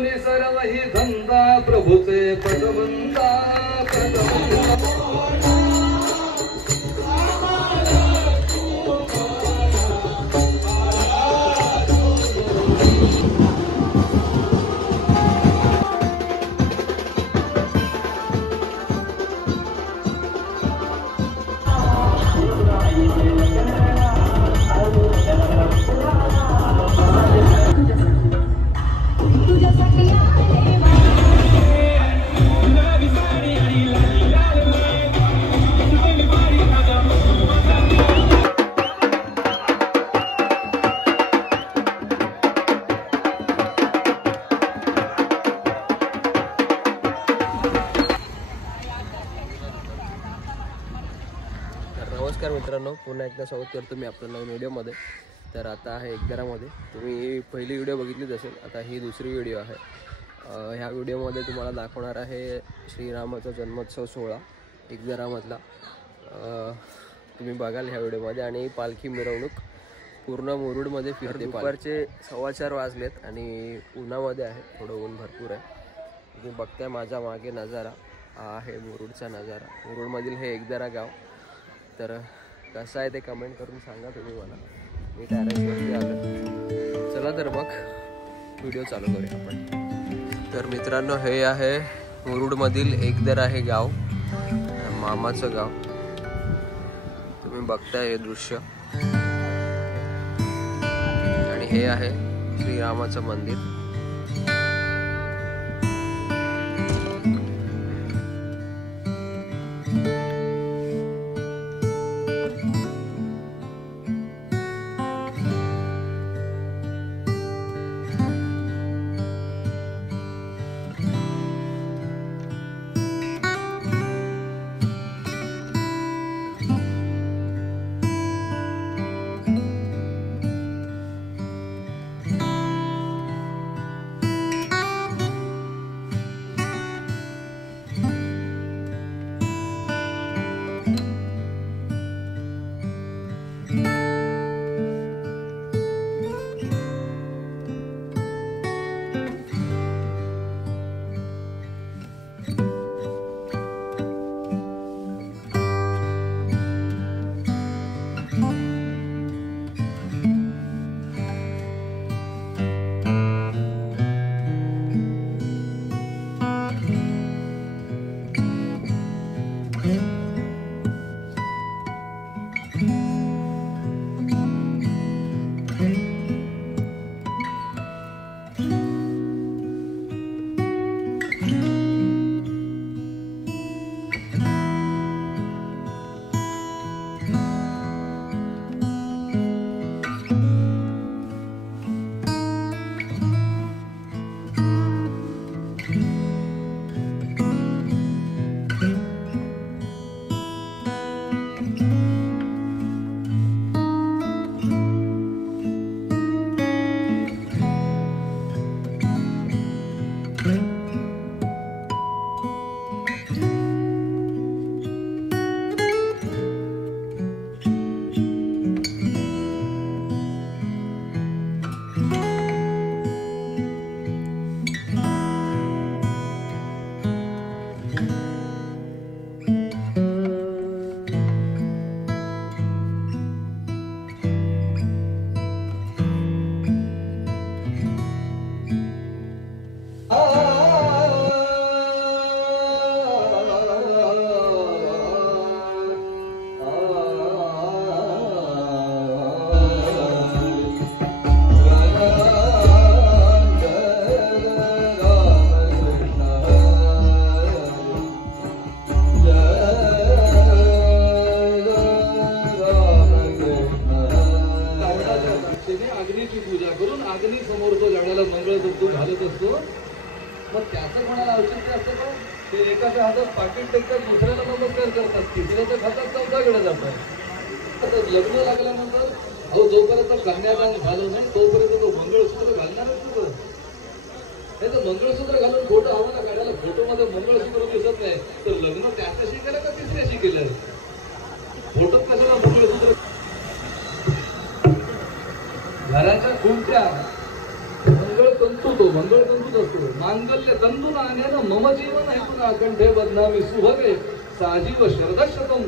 सोडून सर्व ही धंदा प्रभूचे पदवंता नमस्कार मित्रांनो, पुन्हा एकदा स्वागत करतो मी आपल्या नवीन व्हिडिओमध्ये. तर आता आहे एकदारामध्ये. तुम्ही पहिली व्हिडिओ बघितलीच असेल, आता ही दुसरी व्हिडिओ आहे. ह्या व्हिडिओमध्ये तुम्हाला दाखवणार आहे श्रीरामाचा जन्मोत्सव सोहळा एकदारामधला. तुम्ही बघाल ह्या व्हिडिओमध्ये. आणि पालखी मिरवणूक पूर्ण मुरुडमध्ये फिरते. दुपारचे 4:15 वाजलेत आणि उन्हामध्ये आहे, थोडं ऊन भरपूर आहे. तुम्ही बघताय माझ्या मागे नजारा, हा आहे मुरुडचा नजारा. मुरुडमधील हे एकदारा गाव. तर कसं आहे ते कमेंट करून सांगा तुम्ही मला. मी टेरेसवरती आलो. चला तर मग व्हिडिओ चालू करूया आपण. तर मित्रांनो, हे आहे मुरुडमधील एकदारा हे गाव, मामाचं गाव. तुम्ही बघताय हे दृश्य. आणि हे आहे श्रीरामाचं मंदिर. मग त्याचं कोणाला औचित्य असतं का? ते एकाच्या हातात पाकिट टेकतात, दुसऱ्याला नमस्कार करतात, तिसऱ्याच्या हातात चौथाकडे जातात. आता लग्न लागल्यानंतर अहो जोपर्यंत कन्यादान झालं नाही तोपर्यंत तो मंगळसूत्र घालणारच नव्हतं. नाही तर मंगळसूत्र घालून फोटो हवा ना काढायला, फोटो मध्ये मंगळसूत्र दिसत नाही तर लग्न त्याच्याशी केलं का तिसऱ्याशी केलं? फोटोत कशाला मंगळसूत्र? घराच्या खुंट्या मंगळ तंतू तो असतो, मंगळतंतूच असतो. मांगल्य तंतू नाण्यानं मम जीवन ऐकून अकंठे बदनामी सुभगे साजीव शरदशतम.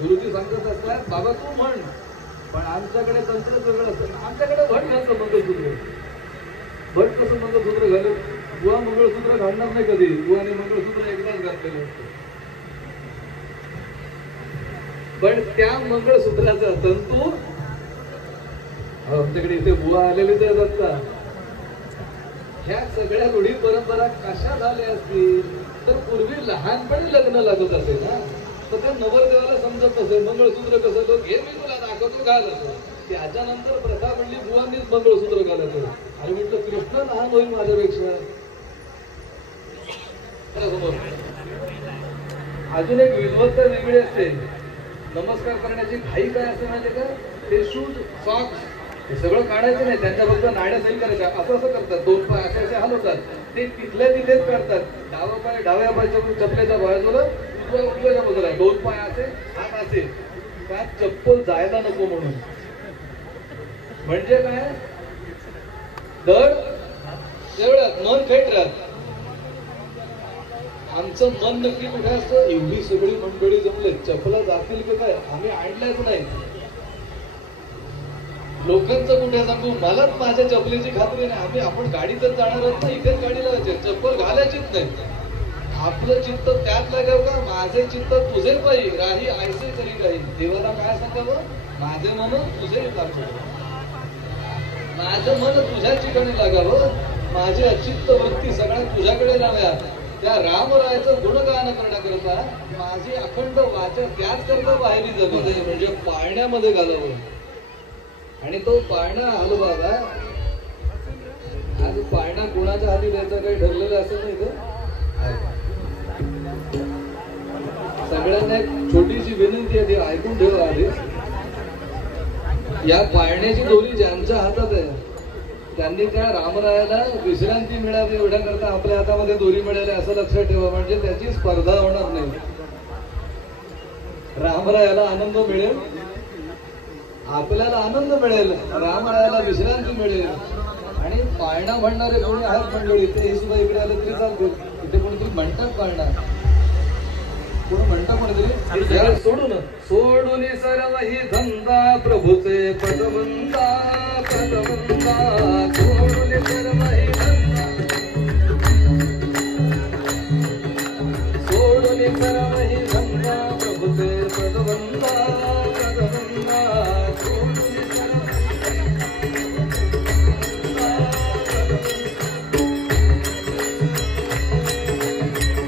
गुरुजी सांगत असतात, बाबा तू म्हण, पण आमच्याकडे तंत्र वेगळं असतं. आमच्याकडे भट घालतं मंगळसूत्र. भट कसं मंगळसूत्र घालत? बुवा मंगळसूत्र घालणार नाही कधी. बुवाने मंगळसूत्र एकदाच घातलेलं असतं. पण त्या मंगळसूत्राचा तंतू आमच्याकडे इथे बुवा आलेले ते दत्ता. ह्या सगळ्या रूढी परंपरा कशा झाल्या असतील तर पूर्वी लहानपणी लग्न लागत असे ना, तर त्या नवरदेवाला समजत नसे मंगळसूत्र कसं तो घे मी तुला दाखवतो घाल असं. त्याच्यानंतर प्रथा म्हणली बुवांनीच मंगळसूत्र घालायचं. आणि म्हटलं कृष्ण लहान होईल माझ्यापेक्षा. अजून एक विद्वत्ता वेगळी असते. नमस्कार करण्याची घाई काय असते माहिती का? ते शूज सॉक्स हे सगळं काढायचं नाही, त्यांच्या फक्त नाड्या सही करायच्या. असं असं करतात, दोन पाय असे असे हलवतात. ते तिथल्या तिथेच करतात. डावा पाय डाव्या पायच्या चपलेच्या बाजूला, उजव्या बाजूला, दोन पाय असे, हात असे, का चप्पल जायला नको म्हणून. म्हणजे काय? दड एवढ्यात मन फेट राहत. आमचं मन नक्की कुठे असतं? एवढी सगळी मंडळी जमले, चपला जातील की काय? आम्ही आणल्याच नाही. लोकांचं कुठे सांगू? मलाच माझ्या चपलीची खात्री नाही. आपण गाडीतच जाणार आहोत ना, इथेच गाडी लावायची, चप्पल घालायचीच नाही. आपलं चित्त त्यात लागाव का? माझे चित्त तुझे पाहिजे राही ऐसे तरी काही. देवाला काय सांगावं? माझे मन तुझे लागावं, माझं मन तुझ्या ठिकाणी लागावं, माझी अचित्त वृत्ती सगळ्या तुझ्याकडे लाव्या. त्या रामरायाचं गुणगान करण्याकरता माझी अखंड वाचा त्याच करता बाहेरी जगत आहे, म्हणजे पाळण्यामध्ये घालावं. आणि तो पाळणा हलवावा. आज पाळणा कोणाच्या हाती द्यायचा काही ठरलेलं असं नाही का? सगळ्यांना एक छोटीशी विनंती आहे, ऐकून ठेवा आधी. या पाळण्याची दोरी ज्यांच्या हातात आहे त्यांनी त्या रामरायाला विश्रांती मिळावी एवढ्या करता आपल्या हातामध्ये दोरी मिळाली असं लक्षात ठेवा, म्हणजे त्याची स्पर्धा होणार नाही. रामरायाला आनंद मिळेल, आपल्याला आनंद मिळेल, रामरायाला विश्रांती मिळेल. आणि पाळणा म्हणणारे कोणी आहेत मंडळी, ते सुद्धा इकडे आले तरी चालतील. इथे कोणीतरी म्हणतात पाळणा, कोण म्हणतात कोणीतरी सोडून सर्व ही धंदा प्रभूचे पदवंता पदवंता. सोडून सर्व ही धंदा, सोडून सर्व ही धंदा प्रभूचे पदवंता पदवंता.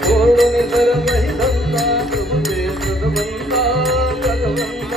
सोडून सर्व ही धंदा प्रभूचे पदवंता पदवंता.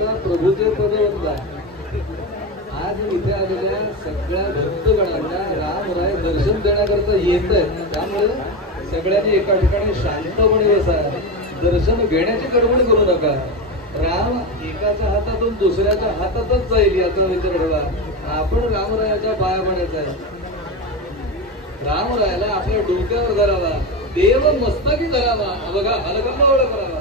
आता प्रभूचे पद वंदा आज इथे आलेल्या सगळ्या भक्तगणांना रामराय दर्शन देण्याकरता येत आहेत. त्यामुळे सगळ्यांनी एका ठिकाणी शांतपणे बसा. दर्शन घेण्याची गडबड करू नका. राम एकाच्या हातातून दुसऱ्याच्या हातातच जाईल याचा विचार ठेवा. आपण रामरायाच्या पाया पडायचा आहे. रामरायाला आपल्या डोक्यावर धरावा, देव मस्तकी धरावा, बघा हलगंबावळ करावा.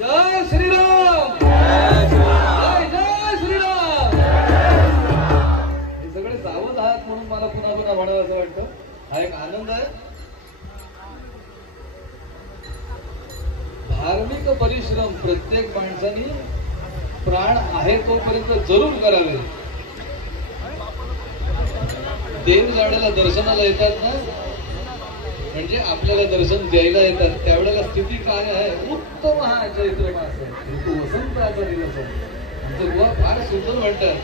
जय श्रीराम, जय श्रीराम. हे सगळे सावध आहात म्हणून मला पुन्हा पुन्हा म्हणावं असं वाटतं. हा एक आनंद आहे. धार्मिक परिश्रम प्रत्येक माणसाने प्राण आहे तोपर्यंत जरूर करावे. देव ज्यावेळेला दर्शनाला येतात ना, म्हणजे आपल्याला दर्शन द्यायला येतात, त्यावेळेला स्थिती काय आहे. उत्तम हा चैत्र मास आहे, ऋतू वसंताचा दिवस आहे. आमचं बुवा फार सुंदर म्हणतात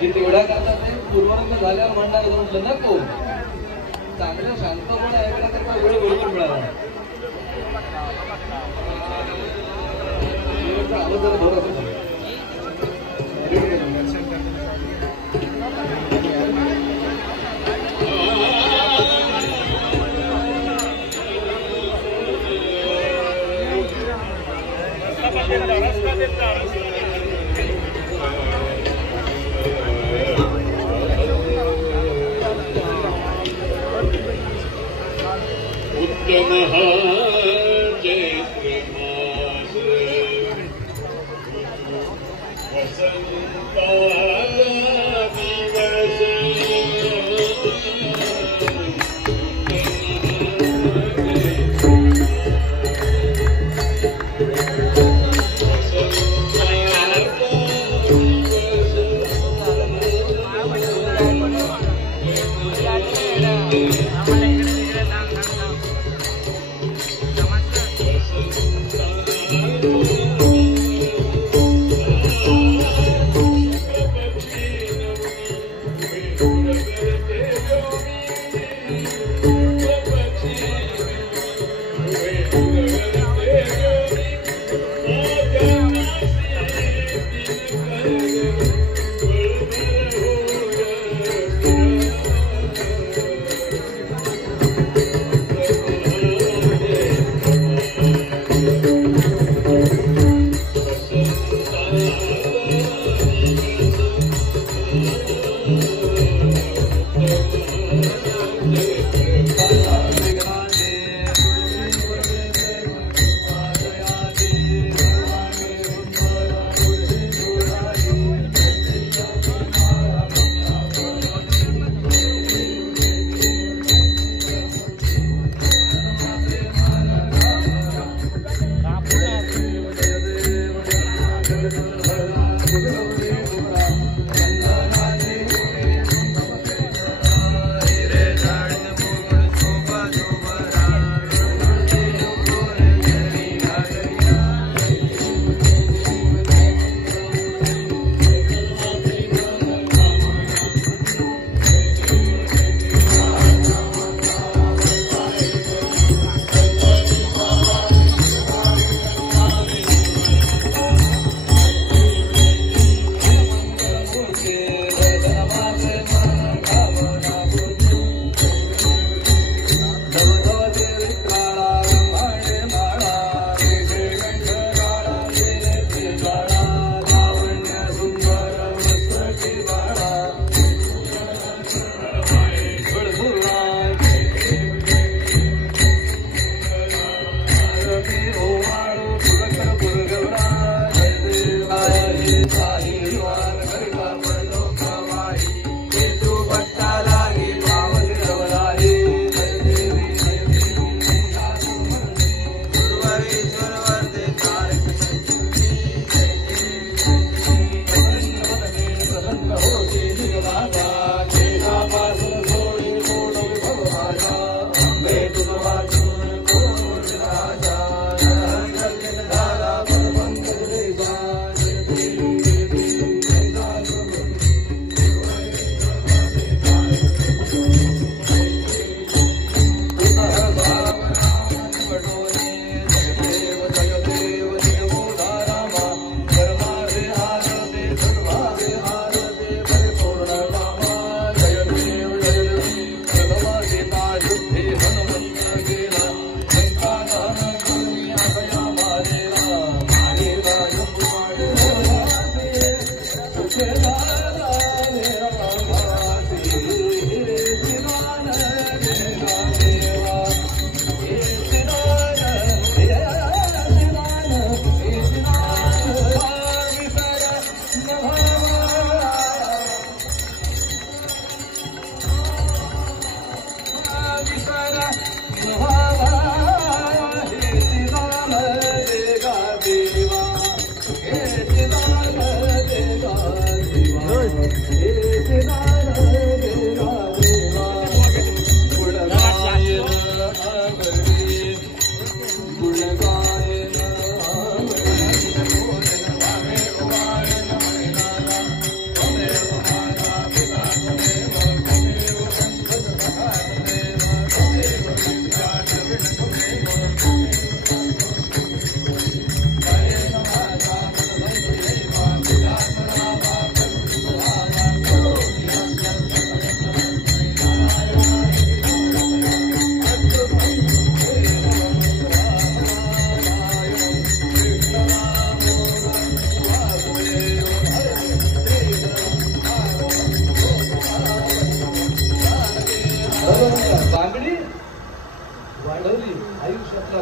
की तेवढ्या करता ते पूर्वांग झाल्यावर म्हणणार म्हटलं नको, चांगल्या शांतपणे ऐकण्याकरता वेळ भरपूर मिळाला. आलं जरा भर उत्तम हा चैत्र मास वसंताचा दिवस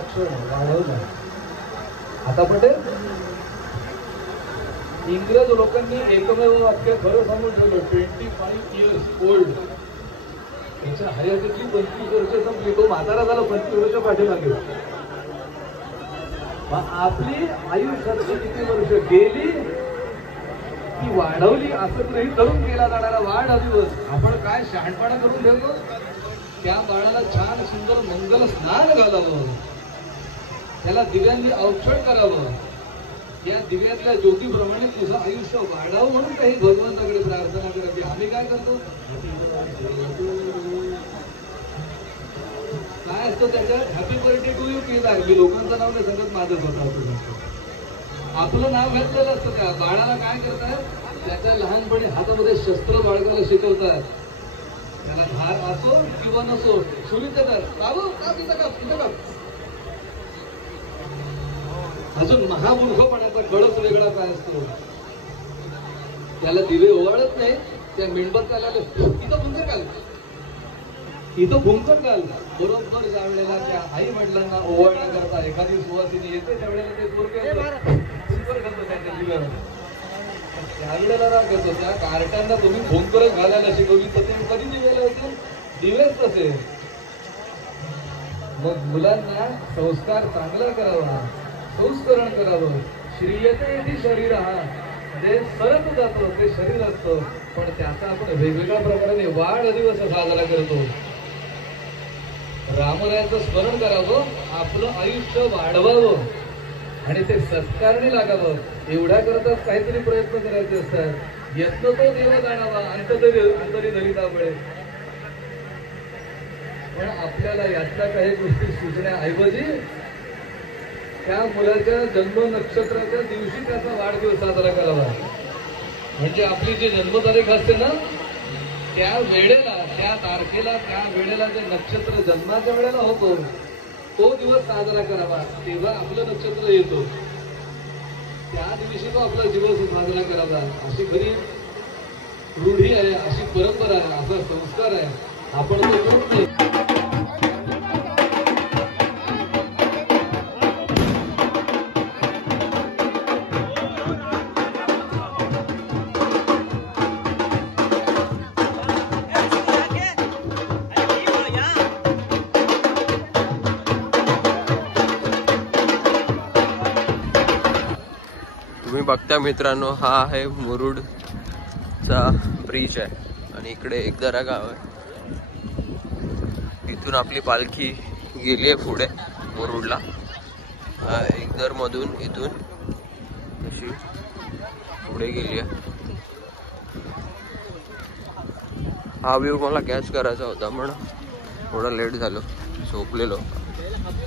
क्षण वाढवला. आता पटेल इंग्रज लोकांनी एकमेव वाक्य खरं सांगून ठेवलं, 25 years old. त्याच्या हयातीतली 25 वर्ष संपली, तो म्हातारा झाला 25 वर्ष पाठीमागे. आपली आयुष्यातली किती वर्ष गेली ती वाढवली असं नाही करून केला जाणारा वाढ दिवस आपण काय शहाणपणा करून ठेवतो. त्या बाळाला छान सुंदर मंगल स्नान घालावं, त्याला दिव्यांनी औक्षण करावं, या दिव्यातल्या ज्योतीप्रमाणे तुझं आयुष्य वाढावं म्हणून काही भगवंताकडे प्रार्थना करावी. आम्ही काय करतो, काय असतं त्याच्यात, happy birthday to you Kedar. मी लोकांचं नाव नाही सांगत, माझं स्वतःचं आपलं नाव घातलेलं असतं. त्या बाळाला काय करतात, त्याच्या लहानपणी हातामध्ये शस्त्र बाळगायला शिकवतात. त्याला धार असो किंवा नसो सुरी देतात, बाबू का तिथं का तिथं का. अजून महामूर्खपणाचा कळस वेगळा काय असतो, त्याला दिवे ओवाळत नाही, त्या मेणबत्त्याला इथं भुंकर घाल, इथं भुंकर घाल. बरोबर ज्या वेळेला त्या आई वडिलांना ओवाळण्याकरता एखादी सुवासिनी येते त्यावेळेला ते भुंकर घालतो त्याच्या दिव्यावर. त्यावेळेला राग येतो, त्या कार्ट्यांना तुम्ही भुंकरच घालायला शिकवली तर ते कधी दिवेला होते, दिवेच तसे. मग मुलांना संस्कार चांगला करावा, संस्करण करावं. श्रीयते यदि शरीर जे सरत जातं ते शरीर असतं, पण त्याचा आपण वेगवेगळ्या प्रकाराने वाढ दिवस साजरा करतो. रामरायाचं स्मरण करावं, आपलं आयुष्य वाढवावं आणि ते सत्कारणी लागावं. एवढ्या करताच काहीतरी प्रयत्न करायचे असतात. यत्न तो देव जाणावा अंतरी धरिता बळे. पण आपल्याला यातल्या काही गोष्टी सुचण्याऐवजी त्या मुलाच्या जन्म नक्षत्राच्या दिवशी त्याचा वाढदिवस साजरा करावा. म्हणजे आपली जी जन्मतारीख असते ना, त्या वेळेला, त्या तारखेला, त्या वेळेला जे नक्षत्र जन्माच्या वेळेला होतो तो दिवस साजरा करावा. तेव्हा आपलं नक्षत्र येतो, त्या दिवशी तो आपला दिवस साजरा करावा. अशी खरी रूढी आहे, अशी परंपरा आहे, असा संस्कार आहे. आपण तो करत नाही. तुम्ही बघता मित्रांनो, हा आहे मुरुडचा ब्रिज आहे आणि इकडे एकदरा गाव आहे. इथून आपली पालखी गेली आहे पुढे मुरुडला. एकदर मधून इथून अशी पुढे गेली आहे. हा व्ह्यू मला कॅच करायचा होता पण थोडा लेट झालो, झोपलेलो.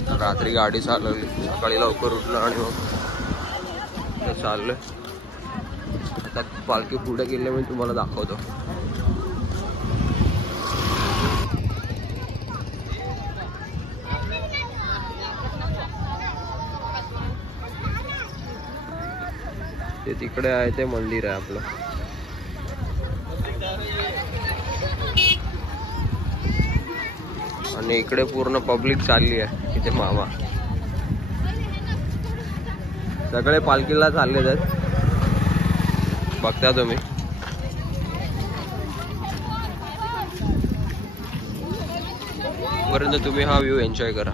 रात्री गाडी चालवली, सकाळी लवकर उठलो आणि मग चाललोय. आता पालखी पुढे गेले मी तुम्हाला दाखवतो. ते तिकडे आहे ते मंदिर आहे आपलं. आणि इकडे पूर्ण पब्लिक चालली आहे. इथे मामा सगळे पालखीला चालले आहेत, बघता तुम्ही. पर्यंत तुम्ही हा व्ह्यू एन्जॉय करा.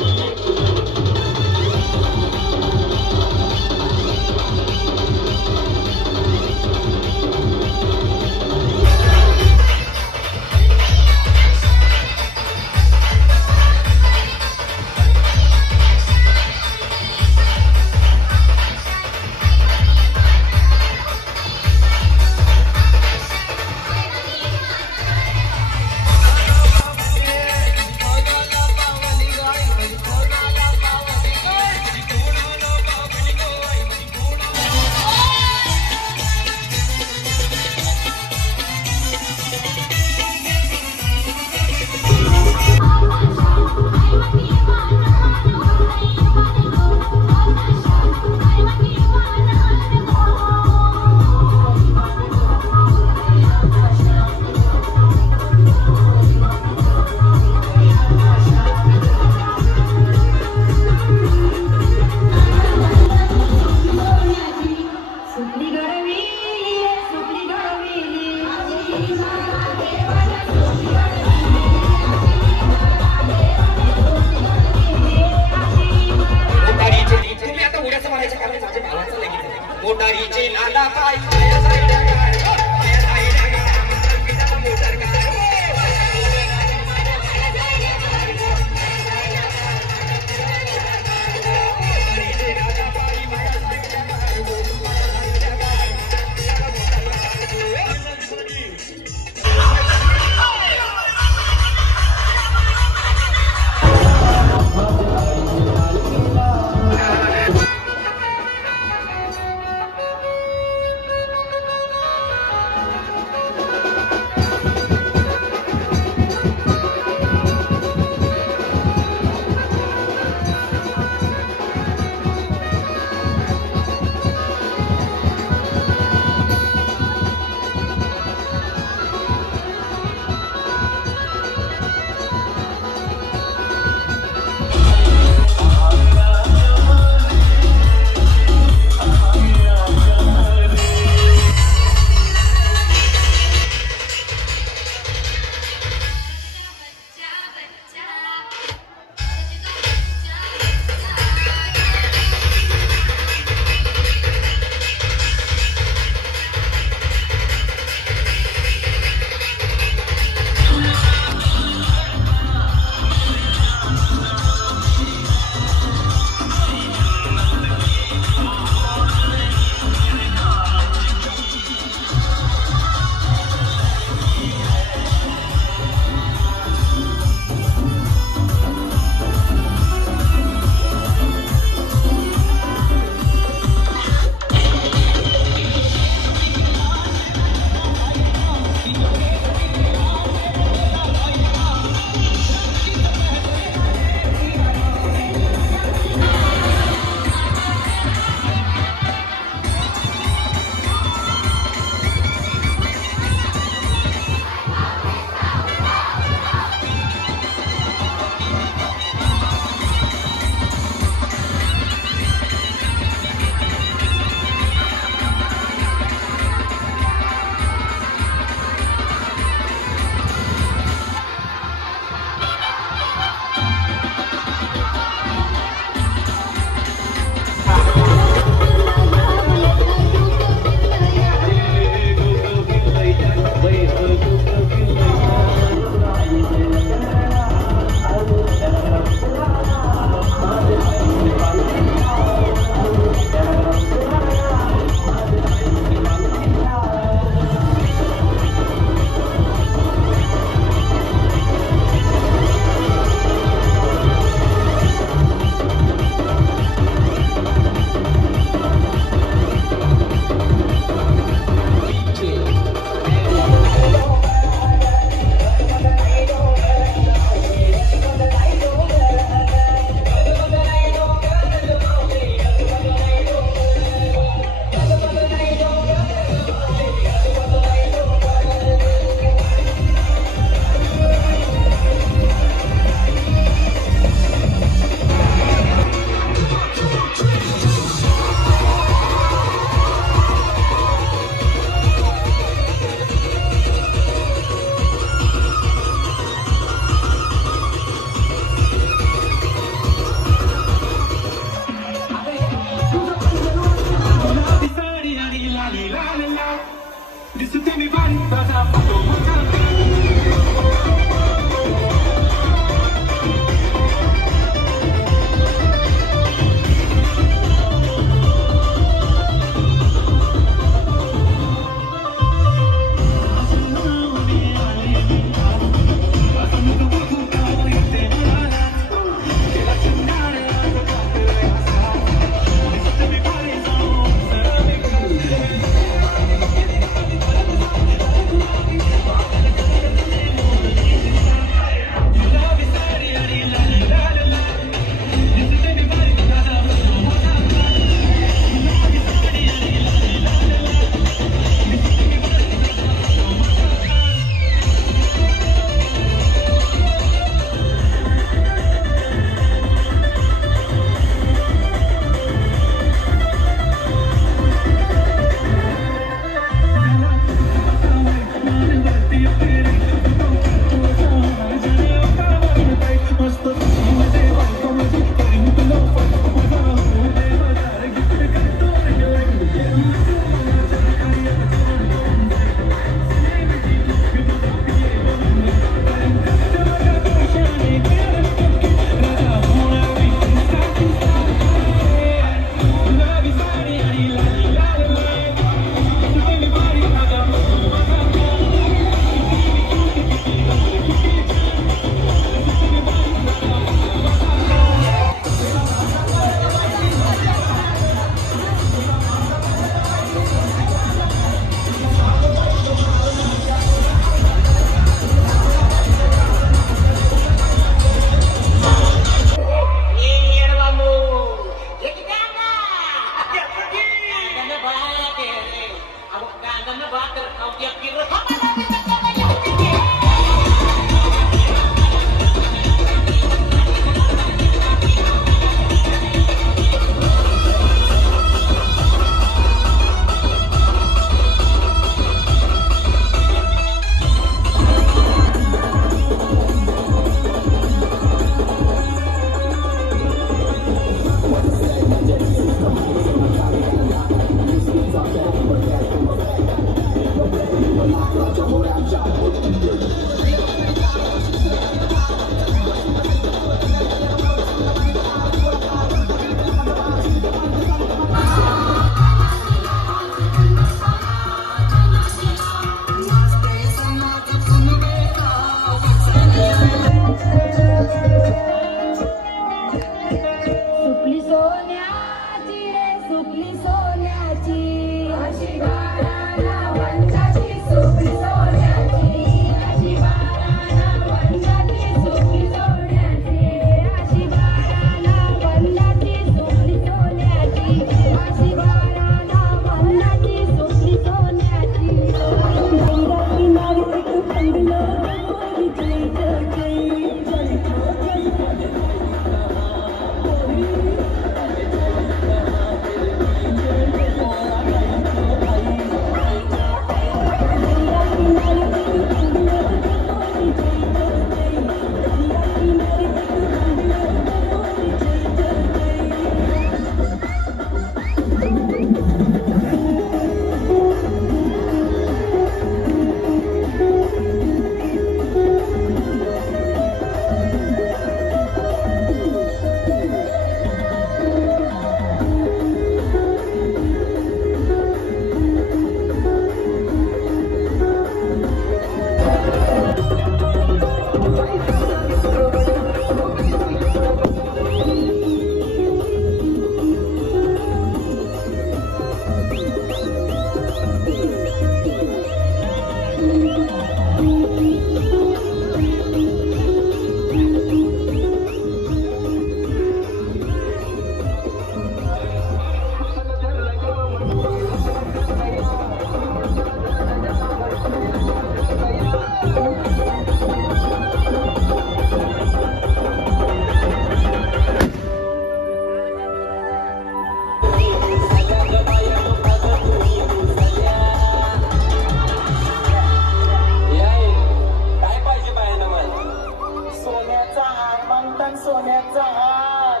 सोन्याचा हार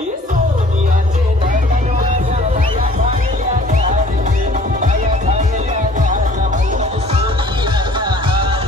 हे सोनियाचे नटन माझ्या बाया भांगल्या गार बाया भांगल्या गार म्हणतो सोनियाचा हार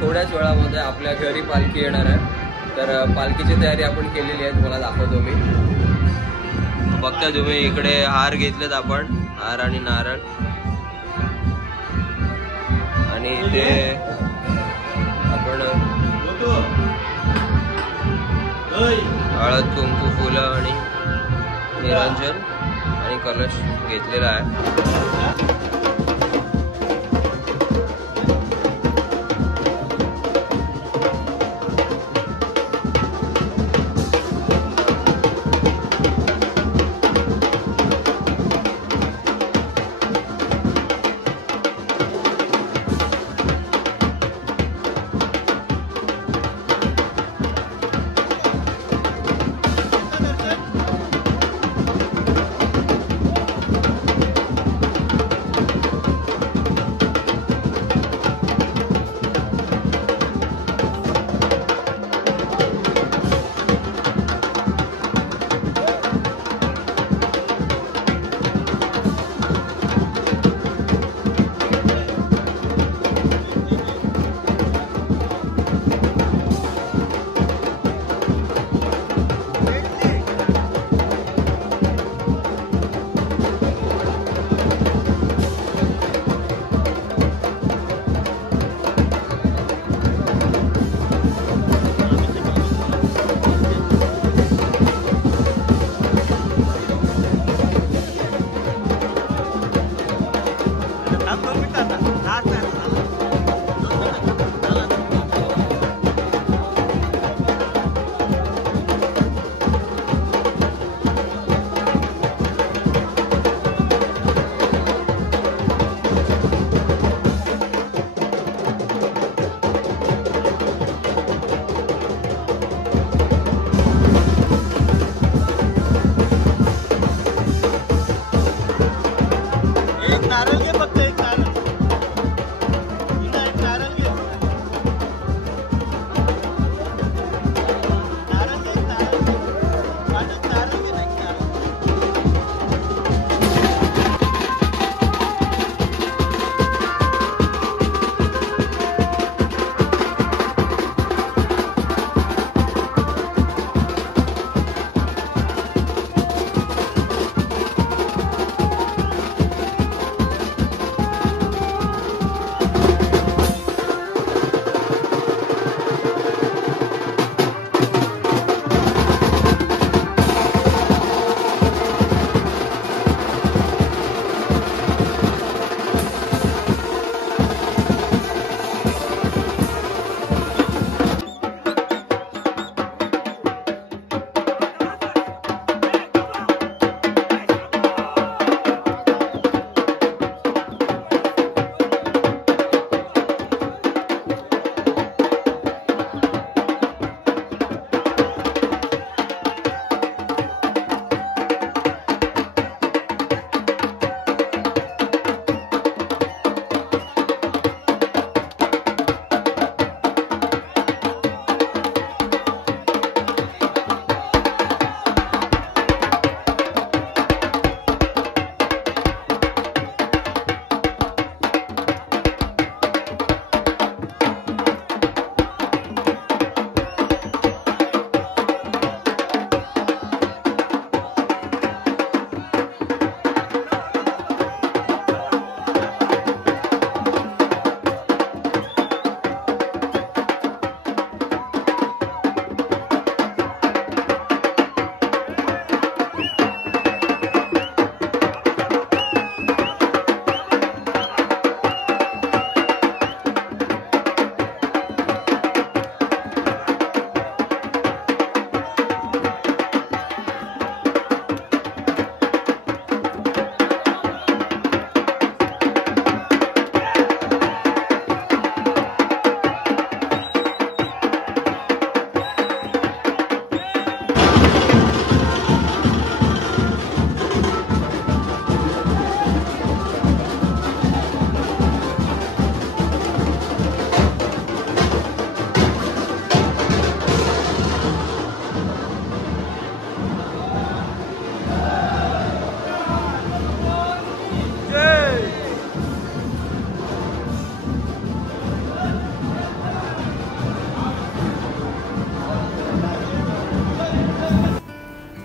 थोड्याच वेळामध्ये आपल्या घरी पालखी येणार आहे. तर पालखीची तयारी आपण केलेली आहे, तुम्हाला दाखवतो मी. बघता तुम्ही इकडे हार घेतलेत आपण, हार आणि नारळ, आणि इथे आपण हळद कुंकू फुलं आणि निरंजन आणि कलश घेतलेला आहे.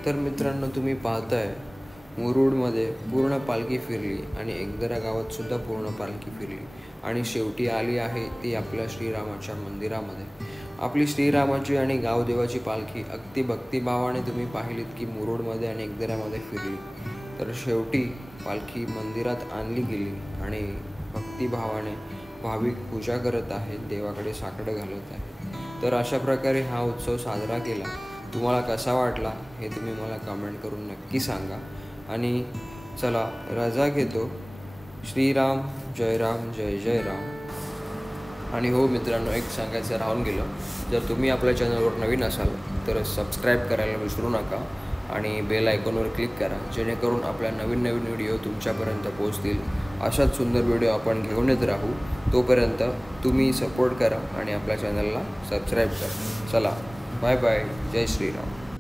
तर मित्रांनो, तुम्ही पाहताय मुरुडमध्ये पूर्ण पालखी फिरली आणि एकदरा गावात सुद्धा पूर्ण पालखी फिरली आणि शेवटी आली आहे ती आपल्या श्रीरामाच्या मंदिरामध्ये. आपली श्रीरामाची आणि गावदेवाची पालखी अगदी भक्तिभावाने तुम्ही पाहिलीत की मुरुडमध्ये आणि एकदऱ्यामध्ये फिरली. तर शेवटी पालखी मंदिरात आणली गेली आणि भक्तिभावाने भाविक पूजा करत आहेत, देवाकडे साकडं घालत आहेत. तर अशा प्रकारे हा उत्सव साजरा केला. तुम्हाला कसा वाटला हे तुम्ही मला कमेंट करून नक्की सांगा. आणि चला रजा घेतो. श्रीराम जय राम जय जय राम. आणि हो मित्रांनो, एक सांगायचं राहून गेलं, जर तुम्ही आपल्या चॅनलवर नवीन असाल तर सबस्क्राईब करायला विसरू नका आणि बेल आयकॉनवर क्लिक करा, जेणेकरून आपल्या नवीन व्हिडिओ तुमच्यापर्यंत पोहोचतील. अशाच सुंदर व्हिडिओ आपण घेऊन येत राहू. तोपर्यंत तुम्ही सपोर्ट करा आणि आपल्या चॅनलला सबस्क्राईब करा. चला बाय बाय. जय श्रीराम.